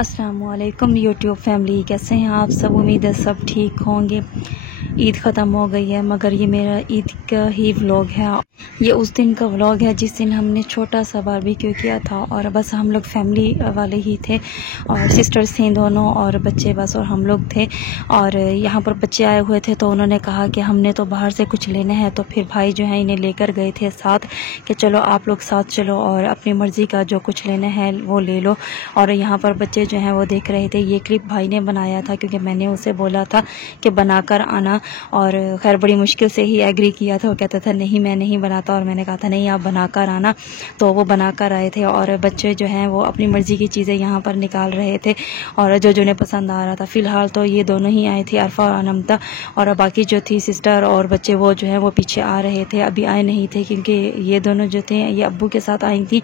अस्सलामुअलैकुम YouTube family, कैसे हैं आप सब। उम्मीद है सब ठीक होंगे। ईद ख़त्म हो गई है मगर ये मेरा ईद का ही व्लॉग है। ये उस दिन का व्लॉग है जिस दिन हमने छोटा सा बारबेक्यू किया था और बस हम लोग फैमिली वाले ही थे और सिस्टर्स थी दोनों और बच्चे बस और हम लोग थे। और यहाँ पर बच्चे आए हुए थे तो उन्होंने कहा कि हमने तो बाहर से कुछ लेना है, तो फिर भाई जो है इन्हें लेकर गए थे साथ कि चलो आप लोग साथ चलो और अपनी मर्ज़ी का जो कुछ लेना है वो ले लो। और यहाँ पर बच्चे जो हैं वो देख रहे थे। ये क्लिप भाई ने बनाया था क्योंकि मैंने उसे बोला था कि बनाकर आना, और खैर बड़ी मुश्किल से ही एग्री किया था। वो कहता था नहीं मैं नहीं बनाता, और मैंने कहा था नहीं आप बनाकर आना, तो वो बनाकर आए थे। और बच्चे जो हैं वो अपनी मर्ज़ी की चीज़ें यहाँ पर निकाल रहे थे और जो जिन्हें पसंद आ रहा था। फ़िलहाल तो ये दोनों ही आए थे, अरफा और अनमता, और बाकी जो थी सिस्टर और बच्चे वो जो है वो पीछे आ रहे थे, अभी आए नहीं थे क्योंकि ये दोनों जो थे ये अब्बू के साथ आई थी,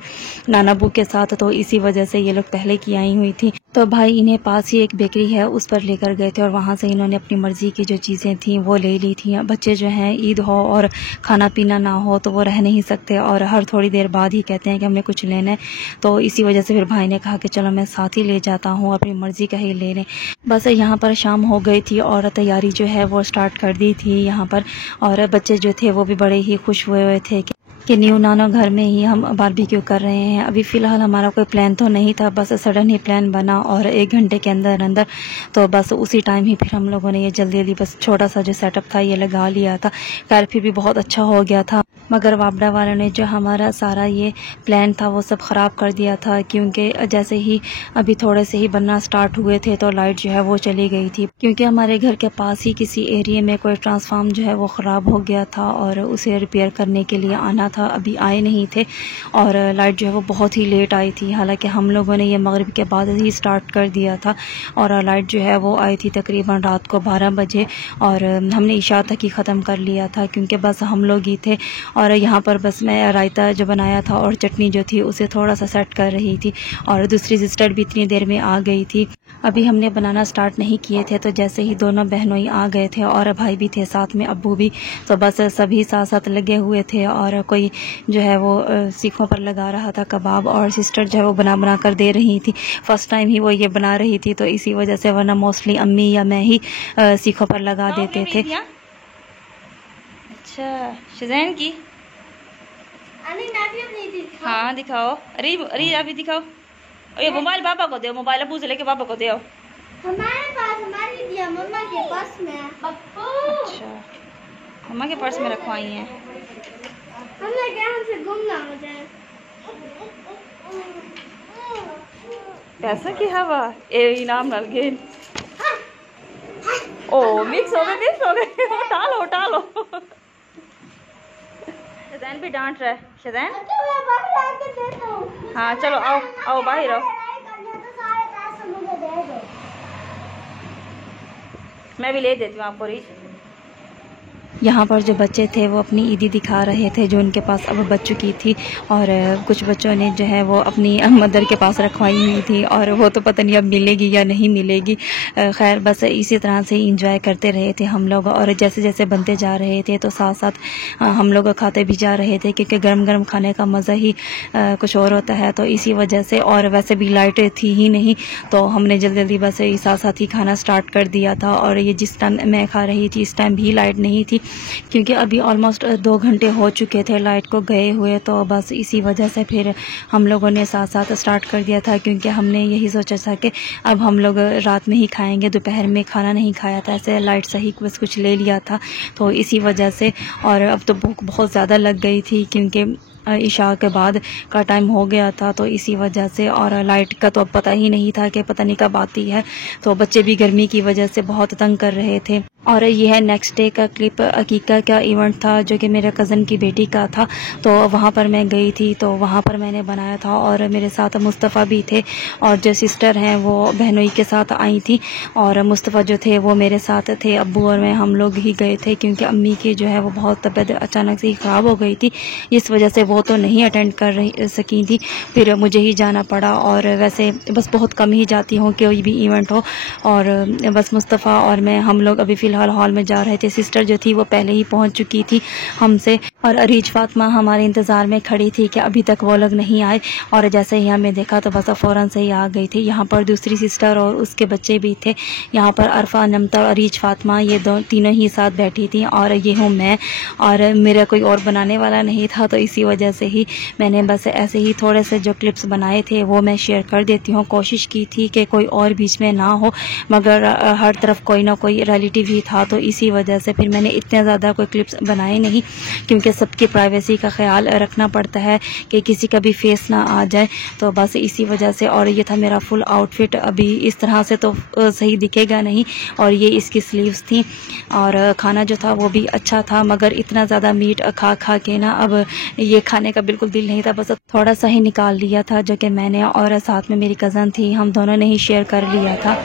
नाना अब्बू के साथ, तो इसी वजह से ये लोग पहले की आई हुई थी। तो भाई इन्हें पास ही एक बेकरी है उस पर लेकर गए थे और वहाँ से इन्होंने अपनी मर्ज़ी की जो चीज़ें थी वो ले ली थी। बच्चे जो हैं ईद हो और खाना पीना ना हो तो वो रह नहीं सकते और हर थोड़ी देर बाद ही कहते हैं कि हमें कुछ लेना है। तो इसी वजह से फिर भाई ने कहा कि चलो मैं साथ ही ले जाता हूँ, अपनी मर्ज़ी का ही ले लें। बस यहाँ पर शाम हो गई थी और तैयारी जो है वो स्टार्ट कर दी थी यहाँ पर। और बच्चे जो थे वो भी बड़े ही खुश हुए थे कि न्यू नाना घर में ही हम बारबेक्यू कर रहे हैं। अभी फ़िलहाल हमारा कोई प्लान तो नहीं था, बस सडन ही प्लान बना और 1 घंटे के अंदर अंदर तो बस उसी टाइम ही फिर हम लोगों ने ये जल्दी जल्दी बस छोटा सा जो सेटअप था ये लगा लिया था। खैर फिर भी बहुत अच्छा हो गया था, मगर वापडा वालों ने जो हमारा सारा ये प्लान था वो सब ख़राब कर दिया था क्योंकि जैसे ही अभी थोड़े से ही बनना स्टार्ट हुए थे तो लाइट जो है वो चली गई थी, क्योंकि हमारे घर के पास ही किसी एरिया में कोई ट्रांसफार्म जो है वो ख़राब हो गया था और उसे रिपेयर करने के लिए आना था। अभी आए नहीं थे और लाइट जो है वो बहुत ही लेट आई थी, हालांकि हम लोगों ने ये मगरिब के बाद ही स्टार्ट कर दिया था। और लाइट जो है वो आई थी तकरीबन रात को 12 बजे और हमने इशा तक ही ख़त्म कर लिया था क्योंकि बस हम लोग ही थे। और यहाँ पर बस मैं रायता जो बनाया था और चटनी जो थी उसे थोड़ा सा सेट कर रही थी और दूसरी सिस्टर भी इतनी देर में आ गई थी। अभी हमने बनाना स्टार्ट नहीं किए थे तो जैसे ही दोनों बहनों ही आ गए थे और भाई भी थे साथ में, अब्बू भी, तो बस सभी साथ साथ लगे हुए थे। और कोई जो है वो सीखों पर लगा रहा था कबाब और सिस्टर जो है वो बना बना कर दे रही थी। फर्स्ट टाइम ही वो ये बना रही थी तो इसी वजह से, वरना मोस्टली अम्मी या मैं ही सीखों पर लगा देते थे। अच्छा शज़ैन की हाँ दिखाओ। अरे अरे अभी दिखाओ। ये मोबाइल पापा को दो, मोबाइल अबू से लेके पापा को दो। हमारे पास हमारी दिया मम्मा के पर्स में। अच्छा मम्मा के पर्स में रखवाई हैं। हमने क्या हमसे गुम ना हो जाए। पैसा की हवा ए इनाम नल गेल। ओ मिक्स हो गए उठा लो। शज़ैन भी डांट रहा है। शज़ैन हाँ चलो आओ बाहर आओ। मैं भी ले देती हूँ आपको रीच। यहाँ पर जो बच्चे थे वो अपनी ईदी दिखा रहे थे जो उनके पास अब बच चुकी थी, और कुछ बच्चों ने जो है वो अपनी मदर के पास रखवाई हुई थी और वो तो पता नहीं अब मिलेगी या नहीं मिलेगी। खैर बस इसी तरह से इंजॉय करते रहे थे हम लोग, और जैसे जैसे बनते जा रहे थे तो साथ साथ हम लोग खाते भी जा रहे थे क्योंकि गर्म गर्म खाने का मज़ा ही कुछ और होता है। तो इसी वजह से, और वैसे भी लाइट थी ही नहीं तो हमने जल्दी जल्दी बस साथ साथ ही खाना स्टार्ट कर दिया था। और ये जिस टाइम मैं खा रही थी इस टाइम भी लाइट नहीं थी क्योंकि अभी ऑलमोस्ट 2 घंटे हो चुके थे लाइट को गए हुए, तो बस इसी वजह से फिर हम लोगों ने साथ साथ स्टार्ट कर दिया था क्योंकि हमने यही सोचा था कि अब हम लोग रात में ही खाएंगे, दोपहर में खाना नहीं खाया था, ऐसे लाइट सही बस कुछ ले लिया था तो इसी वजह से। और अब तो भूख बहुत ज़्यादा लग गई थी क्योंकि इशा के बाद का टाइम हो गया था तो इसी वजह से। और लाइट का तो अब पता ही नहीं था कि पता नहीं कब आती है, तो बच्चे भी गर्मी की वजह से बहुत तंग कर रहे थे। और यह है नेक्स्ट डे का क्लिप। अकीका का इवेंट था जो कि मेरे कज़न की बेटी का था, तो वहाँ पर मैं गई थी तो वहाँ पर मैंने बनाया था और मेरे साथ मुस्तफ़ा भी थे और जो सिस्टर हैं वो बहनोई के साथ आई थी और मुस्तफ़ा जो थे वो मेरे साथ थे। अब्बू और मैं हम लोग ही गए थे क्योंकि अम्मी की जो है वो बहुत तबीयत अचानक से ही ख़राब हो गई थी, इस वजह से वो तो नहीं अटेंड कर सकी थी, फिर मुझे ही जाना पड़ा। और वैसे बस बहुत कम ही जाती हूँ कोई भी इवेंट हो। और बस मुस्तफ़ा और मैं हम लोग अभी फ़िलहाल हॉल में जा रहे थे। सिस्टर जो थी वो पहले ही पहुँच चुकी थी हमसे, और अरीज फातिमा हमारे इंतज़ार में खड़ी थी कि अभी तक वो लोग नहीं आए। और जैसे ही हमें देखा तो बस फ़ौरन से ही आ गई थी। यहाँ पर दूसरी सिस्टर और उसके बच्चे भी थे। यहाँ पर अरफा, नमता और अरीज फातिमा ये तीनों ही साथ बैठी थी, और ये हूँ मैं। और मेरा कोई और बनाने वाला नहीं था, तो इसी वजह से ही मैंने बस ऐसे ही थोड़े से जो क्लिप्स बनाए थे वो मैं शेयर कर देती हूँ। कोशिश की थी कि कोई और बीच में ना हो, मगर हर तरफ कोई ना कोई रिलेटिव ही था, तो इसी वजह से फिर मैंने इतने ज़्यादा कोई क्लिप्स बनाए नहीं, क्योंकि सबकी प्राइवेसी का ख्याल रखना पड़ता है कि किसी का भी फेस ना आ जाए। तो बस इसी वजह से। और ये था मेरा फुल आउटफिट। अभी इस तरह से तो सही दिखेगा नहीं। और ये इसकी स्लीव्स थी। और खाना जो था वो भी अच्छा था, मगर इतना ज़्यादा मीट खा खा के ना अब ये खाने का बिल्कुल दिल नहीं था। बस थोड़ा सा ही निकाल लिया था, जो कि मैंने और साथ में मेरी कज़न थी, हम दोनों ने ही शेयर कर लिया था।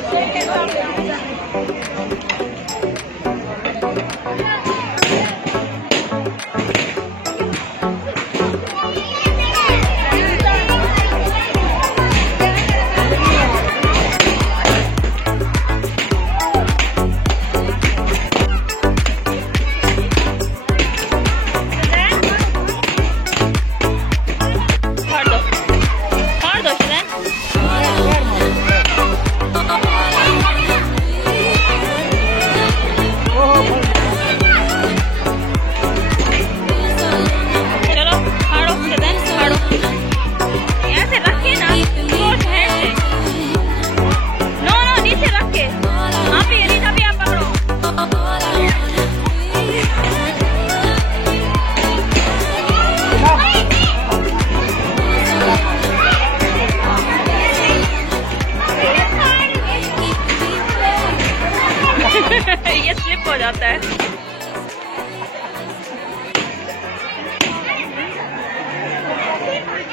ये स्लिप हो जाता है।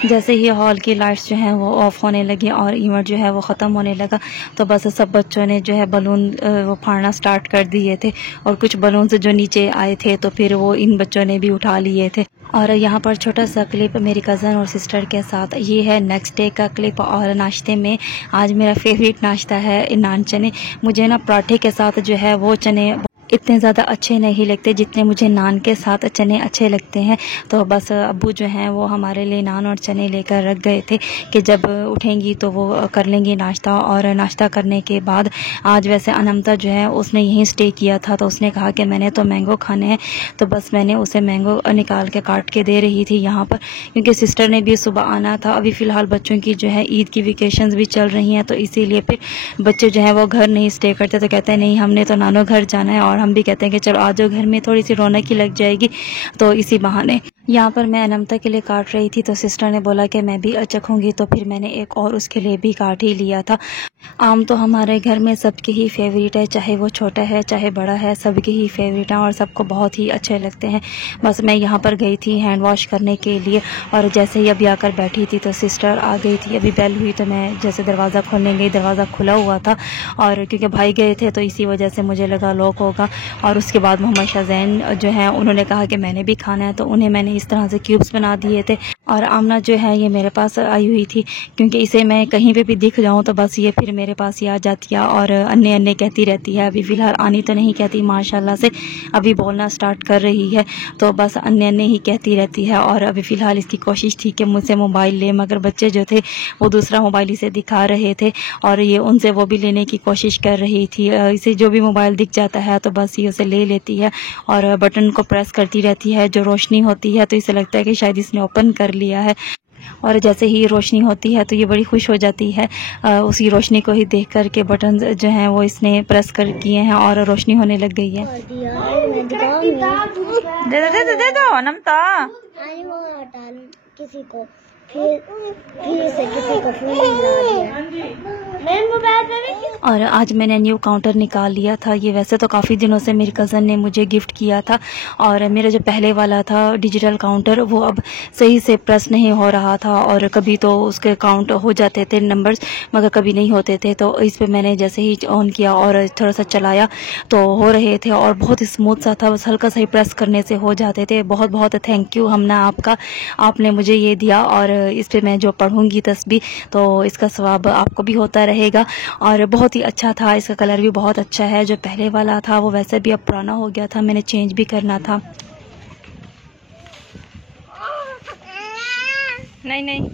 जैसे ही हॉल की लाइट्स जो हैं वो ऑफ होने लगी और इवेंट जो है वो ख़त्म होने लगा, तो बस सब बच्चों ने जो है बलून वो फाड़ना स्टार्ट कर दिए थे। और कुछ बलून जो नीचे आए थे तो फिर वो इन बच्चों ने भी उठा लिए थे। और यहाँ पर छोटा सा क्लिप मेरी कज़न और सिस्टर के साथ, ये है नेक्स्ट डे का क्लिप। और नाश्ते में आज मेरा फेवरेट नाश्ता है नान चने। मुझे ना पराठे के साथ जो है वो चने इतने ज़्यादा अच्छे नहीं लगते जितने मुझे नान के साथ चने अच्छे लगते हैं। तो बस अब्बू जो हैं वो हमारे लिए नान और चने लेकर रख गए थे कि जब उठेंगी तो वो कर लेंगी नाश्ता। और नाश्ता करने के बाद आज वैसे अनमता जो है उसने यहीं स्टे किया था, तो उसने कहा कि मैंने तो मैंगो खाने हैं, तो बस मैंने उसे मैंगो निकाल के काट के दे रही थी यहाँ पर, क्योंकि सिस्टर ने भी सुबह आना था। अभी फ़िलहाल बच्चों की जो है ईद की वेकेशंस भी चल रही हैं, तो इसीलिए फिर बच्चे जो हैं वो घर नहीं स्टे करते, तो कहते हैं नहीं हमने तो नानो घर जाना है। और हम भी कहते हैं कि चलो आ जाओ, घर में थोड़ी सी रौनक ही लग जाएगी। तो इसी बहाने यहाँ पर मैं अनमता के लिए काट रही थी, तो सिस्टर ने बोला कि मैं भी चखूँगी, तो फिर मैंने एक और उसके लिए भी काट ही लिया था। आम तो हमारे घर में सबके ही फेवरेट है, चाहे वो छोटा है चाहे बड़ा है, सबके ही फेवरेट है और सबको बहुत ही अच्छे लगते हैं। बस मैं यहाँ पर गई थी हैंड वॉश करने के लिए, और जैसे ही अभी आकर बैठी थी तो सिस्टर आ गई थी। अभी बेल हुई तो मैं जैसे दरवाज़ा खोलने गई, दरवाज़ा खुला हुआ था, और क्योंकि भाई गए थे तो इसी वजह से मुझे लगा लॉक होगा। और उसके बाद मोहम्मद शाहजैन जो है उन्होंने कहा कि मैंने भी खाना है, तो उन्हें मैंने इस तरह से क्यूब्स बना दिए थे। और आमना जो है ये मेरे पास आई हुई थी, क्योंकि इसे मैं कहीं पे भी दिख जाऊँ तो बस ये फिर मेरे पास ही आ जाती है और अन्य अन्य कहती रहती है। अभी फ़िलहाल आनी तो नहीं कहती माशाल्लाह से, अभी बोलना स्टार्ट कर रही है, तो बस अन्य अन्य ही कहती रहती है। और अभी फ़िलहाल इसकी कोशिश थी कि मुझसे मोबाइल ले, मगर बच्चे जो थे वो दूसरा मोबाइल इसे दिखा रहे थे और ये उनसे वो भी लेने की कोशिश कर रही थी। इसे जो भी मोबाइल दिख जाता है तो बस ये उसे ले लेती है और बटन को प्रेस करती रहती है। जो रोशनी होती है तो इसे लगता है कि शायद इसने ओपन कर लिया है, और जैसे ही रोशनी होती है तो ये बड़ी खुश हो जाती है उसी रोशनी को ही देख कर के बटन जो हैं वो इसने प्रेस कर किए हैं और रोशनी होने लग गई है। दे दो नमता। किसी को फिर से किसी को फोन मिला दिया। मेरे मोबाइल पे और आज मैंने न्यू काउंटर निकाल लिया था। ये वैसे तो काफ़ी दिनों से मेरी कज़न ने मुझे गिफ्ट किया था, और मेरा जो पहले वाला था डिजिटल काउंटर वो अब सही से प्रेस नहीं हो रहा था, और कभी तो उसके काउंट हो जाते थे नंबर्स, मगर कभी नहीं होते थे। तो इस पे मैंने जैसे ही ऑन किया और थोड़ा सा चलाया तो हो रहे थे, और बहुत स्मूथ सा था, बस हल्का सा ही प्रेस करने से हो जाते थे। बहुत बहुत थैंक यू हमना आपका, आपने मुझे ये दिया, और इस पे मैं जो पढ़ूँगी तस्बीह तो इसका सवाब आपको भी होता रहेगा। और बहुत ही अच्छा था, इसका कलर भी बहुत अच्छा है। जो पहले वाला था वो वैसे भी अब पुराना हो गया था, मैंने चेंज भी करना था। नहीं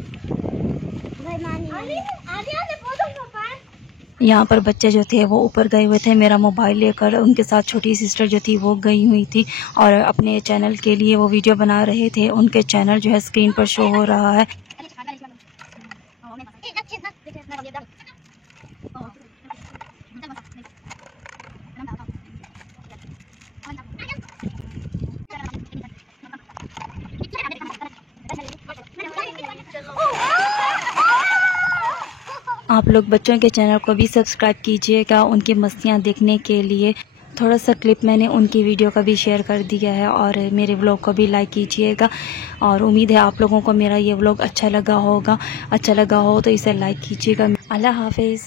यहाँ पर बच्चे जो थे वो ऊपर गए हुए थे मेरा मोबाइल लेकर, उनके साथ छोटी सिस्टर जो थी वो गई हुई थी, और अपने चैनल के लिए वो वीडियो बना रहे थे। उनके चैनल जो है स्क्रीन पर शो हो रहा है। आप लोग बच्चों के चैनल को भी सब्सक्राइब कीजिएगा उनकी मस्तियाँ देखने के लिए। थोड़ा सा क्लिप मैंने उनकी वीडियो का भी शेयर कर दिया है, और मेरे व्लॉग को भी लाइक कीजिएगा। और उम्मीद है आप लोगों को मेरा ये व्लॉग अच्छा लगा होगा। अच्छा लगा हो तो इसे लाइक कीजिएगा। अल्लाह हाफिज़।